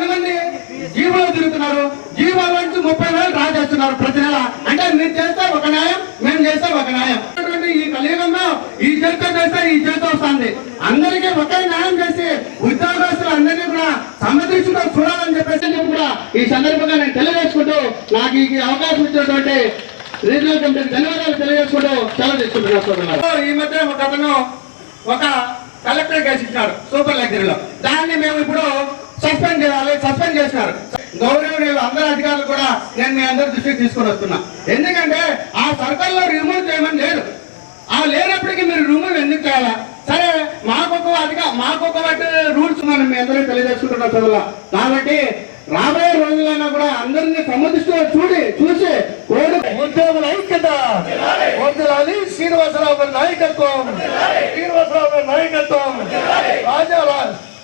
ఎంతమంది జీవోలు తిరుగుతున్నారు? జీవోల నుంచి ముప్పై వేలు డ్రా చేస్తున్నారు ప్రతి నెల. అంటే మీరు చేస్తే ఒక న్యాయం మేము చేస్తే ఒక న్యాయం. ఈ కలియుగంలో ఈ చేతితో చేస్తే ఈ చేతితో వస్తుంది. అందరికీ ఒకే న్యాయం చేసి ఉద్యోగస్తులు అందరినీ కూడా సమర్థించుకుంటూ చూడాలని చెప్పేసి కూడా ఈ సందర్భంగా నేను తెలియజేసుకుంటూ నాకు ఈ అవకాశం ఇచ్చినటువంటి రీజనల్ కమిటీ ధన్యవాదాలు తెలియజేసుకుంటూ సెలవు తీసుకుంటున్నారు ఈ మధ్య ఒక అతను ఒక కలెక్టర్ కేసు సూపర్ లగ్జరీలో. దాన్ని మేము ఇప్పుడు సస్పెండ్ చేయాలి. సస్పెండ్ చేసినారు గౌరవనీయులు అందరు అధికారులు కూడా నేను మీ అందరి దృష్టికి తీసుకొని వస్తున్నా. ఎందుకంటే ఆ సర్కల్లో రిమూవ్ చేయమని లేదు. ఆ లేనప్పటికీ మీరు రిమూవ్ ఎందుకు చేయాలా? సరే మాకొక అధిక మాకొక వాటి రూల్స్ మనం మీ అందరూ తెలియజేసుకుంటున్నాం చదువులా కాబట్టి రాబోయే రోజులైనా కూడా అందరినీ సమర్థిస్తూ చూడి చూసి కోడి ఉద్యోగుల ఐక్యత. వద్దులాలి శ్రీనివాసరావు గారి నాయకత్వం. శ్రీనివాసరావు గారి నాయకత్వం. రాజా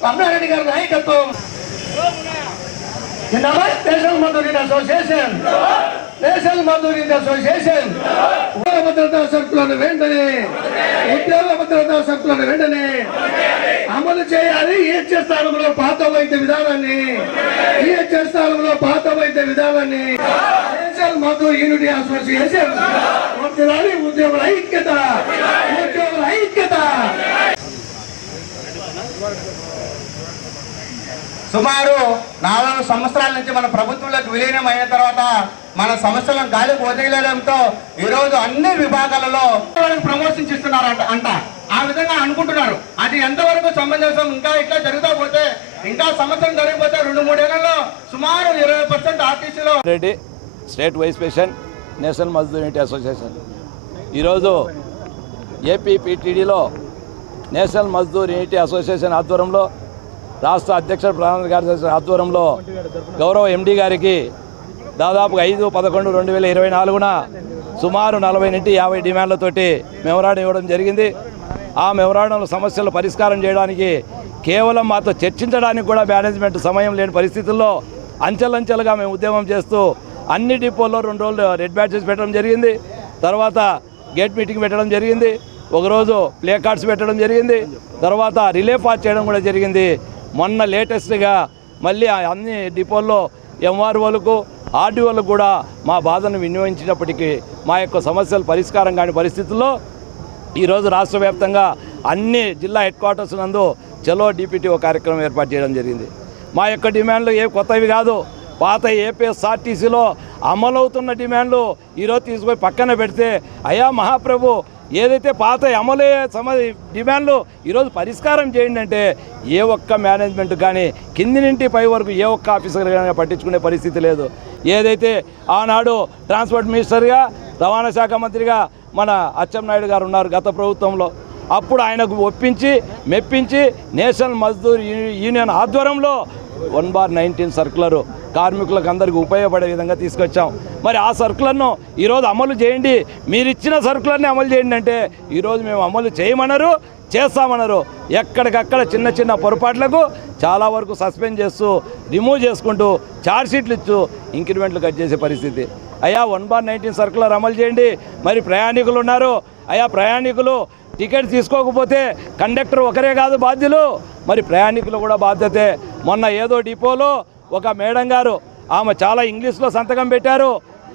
రమణారెడ్డి గారి నాయకత్వం. జిందాబాద్ నేషనల్ మధురిన్ అసోసియేషన్ నేషనల్ మధురిన్ అసోసియేషన్ ఉద్యోగ భద్రతా సరుకులను వెంటనే. ఉద్యోగ భద్రతా సరుకులను వెంటనే. అమలు చేయాలి ఈహెచ్ఎస్ స్థానంలో పాత వైద్య విధానాన్ని. ఈహెచ్ఎస్ స్థానంలో పాత వైద్య విధానాన్ని. నేషనల్ మధు యూనిటీ అసోసియేషన్ వర్తిల్లాలి ఉద్యోగుల ఐక్యత. ఉద్యోగుల ఐక్యత. సుమారు నాలుగు సంవత్సరాల నుంచి మన ప్రభుత్వంలోకి విలీనం అయిన తర్వాత మన సమస్యలను గాలికి వదిలేయడంతో ఈ రోజు అన్ని విభాగాలలో వాళ్ళకి ప్రమోషన్స్ ఇస్తున్నారు అంట. ఆ విధంగా అనుకుంటున్నారు. అది ఎంతవరకు సమంజసం ఇంకా ఇట్లా జరుగుతా పోతే ఇంకా సంవత్సరం జరిగిపోతే రెండు మూడేళ్ళలో సుమారు ఇరవై పర్సెంట్ ఆర్టీసీలో Reddy state vice president national Mazdoor unity association. ఈరోజు ఏపీపీటీడీలో నేషనల్ మజ్దూర్ యూనిటీ అసోసియేషన్ ఆధ్వర్యంలో రాష్ట్ర అధ్యక్ష ప్రధాన కార్యదర్శి ఆధ్వర్యంలో గౌరవ ఎండీ గారికి దాదాపు ఐదు పదకొండు రెండు వేల ఇరవై నాలుగున సుమారు నలభై నుండి యాభై డిమాండ్లతోటి మెమరాండం ఇవ్వడం జరిగింది. ఆ మెమరాండంలో సమస్యలు పరిష్కారం చేయడానికి కేవలం మాతో చర్చించడానికి కూడా మేనేజ్మెంట్ సమయం లేని పరిస్థితుల్లో అంచెలంచెలుగా మేము ఉద్యమం చేస్తూ అన్ని డిపోల్లో రెండు రోజులు రెడ్ బ్యాచెస్ పెట్టడం జరిగింది. తర్వాత గేట్ మీటింగ్ పెట్టడం జరిగింది. ఒకరోజు ప్లే కార్డ్స్ పెట్టడం జరిగింది. తర్వాత రిలే పాస్ చేయడం కూడా జరిగింది. మొన్న లేటెస్ట్గా మళ్ళీ అన్ని డిపోల్లో ఎంఆర్ఓలకు ఆర్డీఓలకు కూడా మా బాధను వినియోగించినప్పటికీ మా యొక్క సమస్యలు పరిష్కారం కాని పరిస్థితుల్లో ఈరోజు రాష్ట్ర వ్యాప్తంగా అన్ని జిల్లా హెడ్ క్వార్టర్స్ నందు చలో డిపిటిఓ కార్యక్రమం ఏర్పాటు చేయడం జరిగింది. మా యొక్క డిమాండ్లు ఏ కొత్తవి కాదు. పాత ఏపీఎస్ఆర్టీసీలో అమలవుతున్న డిమాండ్లు ఈరోజు తీసుకొని పక్కన పెడితే అయా మహాప్రభు ఏదైతే పాత అమలే సమ డిమాండ్లు ఈరోజు పరిష్కారం చేయండి అంటే ఏ ఒక్క మేనేజ్మెంట్ కానీ కింది నుండి పై వరకు ఏ ఒక్క ఆఫీసర్ కానీ పట్టించుకునే పరిస్థితి లేదు. ఏదైతే ఆనాడు ట్రాన్స్పోర్ట్ మినిస్టర్గా రవాణా శాఖ మంత్రిగా మన అచ్చెన్నాయుడు గారు ఉన్నారు గత ప్రభుత్వంలో. అప్పుడు ఆయనకు ఒప్పించి మెప్పించి నేషనల్ మజ్దూర్ యూనియన్ ఆధ్వర్యంలో వన్ బార్ నైన్టీన్ సర్కులరు కార్మికులకు అందరికీ ఉపయోగపడే విధంగా తీసుకొచ్చాం. మరి ఆ సరుకులను ఈరోజు అమలు చేయండి. మీరు ఇచ్చిన అమలు చేయండి అంటే ఈరోజు మేము అమలు చేయమన్నారు చేస్తామన్నారు ఎక్కడికక్కడ చిన్న చిన్న పొరపాట్లకు చాలా వరకు సస్పెండ్ చేస్తూ రిమూవ్ చేసుకుంటూ ఛార్జ్షీట్లు ఇచ్చు ఇంక్రిమెంట్లు కట్ చేసే పరిస్థితి. అయ్యా వన్ బార్ నైన్టీన్ సర్కులర్ అమలు చేయండి. మరి ప్రయాణికులు ఉన్నారు. అయ్యా ప్రయాణికులు టికెట్ తీసుకోకపోతే కండక్టర్ ఒకరే కాదు బాధ్యులు. మరి ప్రయాణికులు కూడా బాధ్యతే. మొన్న ఏదో డిపోలో ఒక మేడం గారు ఆమె చాలా ఇంగ్లీష్లో సంతకం పెట్టారు.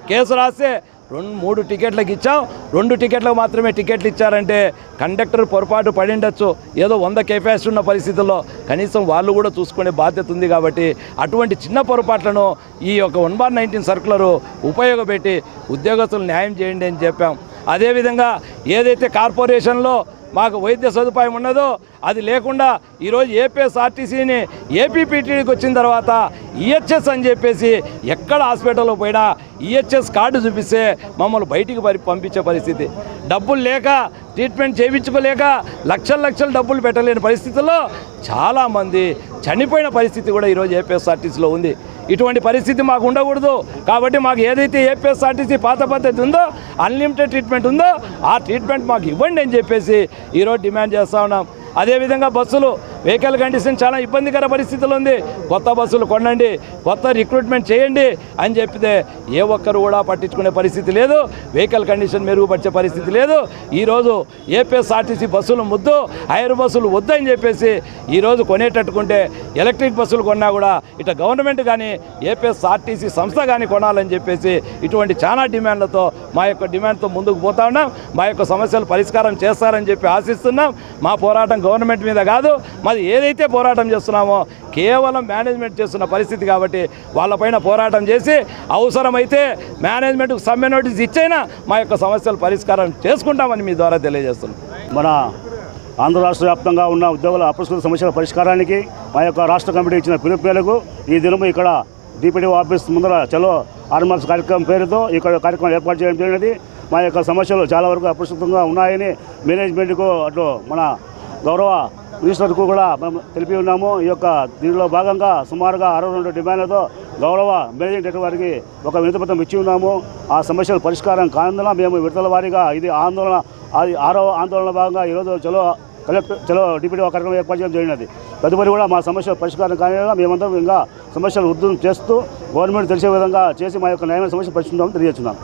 కేసు రాస్తే రెండు మూడు టికెట్లకు ఇచ్చాం. రెండు టికెట్లకు మాత్రమే టికెట్లు ఇచ్చారంటే కండక్టర్ పొరపాటు పడిండొచ్చు. ఏదో వంద కెపాసిటీ ఉన్న పరిస్థితుల్లో కనీసం వాళ్ళు కూడా చూసుకునే బాధ్యత ఉంది కాబట్టి అటువంటి చిన్న పొరపాట్లను ఈ యొక్క వన్ బార్ నైన్టీన్ సర్కులరు ఉపయోగపెట్టి ఉద్యోగస్తులు న్యాయం చేయండి అని చెప్పాం. అదేవిధంగా ఏదైతే కార్పొరేషన్లో మాకు వైద్య సదుపాయం ఉన్నదో అది లేకుండా ఈరోజు ఏపీఎస్ఆర్టీసీని ఏపీపీటీడీకి వచ్చిన తర్వాత ఈహెచ్ఎస్ అని చెప్పేసి ఎక్కడ హాస్పిటల్లో పోయినా ఈహెచ్ఎస్ కార్డు చూపిస్తే మమ్మల్ని బయటికి పంపించే పరిస్థితి. డబ్బులు లేక ట్రీట్మెంట్ చేయించుకోలేక లక్షల లక్షలు డబ్బులు పెట్టలేని పరిస్థితుల్లో చాలామంది చనిపోయిన పరిస్థితి కూడా ఈరోజు ఏపీఎస్ఆర్టీసీలో ఉంది. ఇటువంటి పరిస్థితి మాకు ఉండకూడదు. కాబట్టి మాకు ఏదైతే ఏపీఎస్ఆర్టీసీ పాత పద్ధతి ఉందో అన్లిమిటెడ్ ట్రీట్మెంట్ ఉందో ఆ ట్రీట్మెంట్ మాకు ఇవ్వండి అని చెప్పేసి ఈరోజు డిమాండ్ చేస్తా ఉన్నాం. అదేవిధంగా బస్సులు వెహికల్ కండిషన్ చాలా ఇబ్బందికర పరిస్థితులు ఉంది. కొత్త బస్సులు కొనండి కొత్త రిక్రూట్మెంట్ చేయండి అని చెప్పితే ఏ ఒక్కరు కూడా పట్టించుకునే పరిస్థితి లేదు. వెహికల్ కండిషన్ మెరుగుపరిచే పరిస్థితి లేదు. ఈరోజు ఏపీఎస్ఆర్టీసీ బస్సులు ముద్దు హైర్ బస్సులు వద్దు అని చెప్పేసి ఈరోజు కొనేటట్టుకుంటే ఎలక్ట్రిక్ బస్సులు కొన్నా కూడా ఇటు గవర్నమెంట్ కానీ ఏపీఎస్ఆర్టీసీ సంస్థ కానీ కొనాలని చెప్పేసి ఇటువంటి చాలా డిమాండ్లతో మా యొక్క డిమాండ్తో ముందుకు పోతా ఉన్నాం. మా యొక్క సమస్యలు పరిష్కారం చేస్తారని చెప్పి ఆశిస్తున్నాం. మా పోరాటం గవర్నమెంట్ మీద కాదు మాది ఏదైతే పోరాటం చేస్తున్నామో కేవలం మేనేజ్మెంట్ చేస్తున్న పరిస్థితి కాబట్టి వాళ్ళపైన పోరాటం చేసి అవసరమైతే మేనేజ్మెంట్కు సమ్మె నోటీస్ ఇచ్చైనా మా యొక్క సమస్యలు పరిష్కారం చేసుకుంటామని మీ ద్వారా తెలియజేస్తున్నాం. మన ఆంధ్ర రాష్ట్ర వ్యాప్తంగా ఉన్న ఉద్యోగుల అపరిష్కృత సమస్యల పరిష్కారానికి మా యొక్క రాష్ట్ర కమిటీ ఇచ్చిన పిలుపు మేరకు ఈ దినము ఇక్కడ డిప్యూటీ ఆఫీస్ ముందర చలో ఆర్మల్స్ కార్యక్రమం పేరుతో ఇక్కడ కార్యక్రమం ఏర్పాటు చేయడం జరిగినది. మా యొక్క సమస్యలు చాలా వరకు అపరిష్కృతంగా ఉన్నాయని మేనేజ్మెంట్కు అటు మన గౌరవ మినిస్టర్కు కూడా మనం తెలిపి ఉన్నాము. ఈ యొక్క దీనిలో భాగంగా సుమారుగా అరవై రెండు డిమాండ్లతో గౌరవ మేనేజింగ్ డైరెక్టర్ వారికి ఒక వినతిపత్రం ఇచ్చి ఉన్నాము. ఆ సమస్యల పరిష్కారం కానందున మేము విడతల వారీగా ఇది ఆందోళన అది ఆరో ఆందోళన భాగంగా ఈరోజు చలో కలెక్టర్ చలో డిప్యూటీ కార్యక్రమం ఏర్పాటు చేయడం జరిగినది. తదుపరి కూడా మా సమస్యల పరిష్కారం కానీ మేమందరం ఇంకా సమస్యలు ఉద్యమం చేస్తూ గవర్నమెంట్ తెలిసే విధంగా చేసి మా యొక్క న్యాయమైన సమస్య పరిష్కరించామని తెలియజేస్తున్నాం.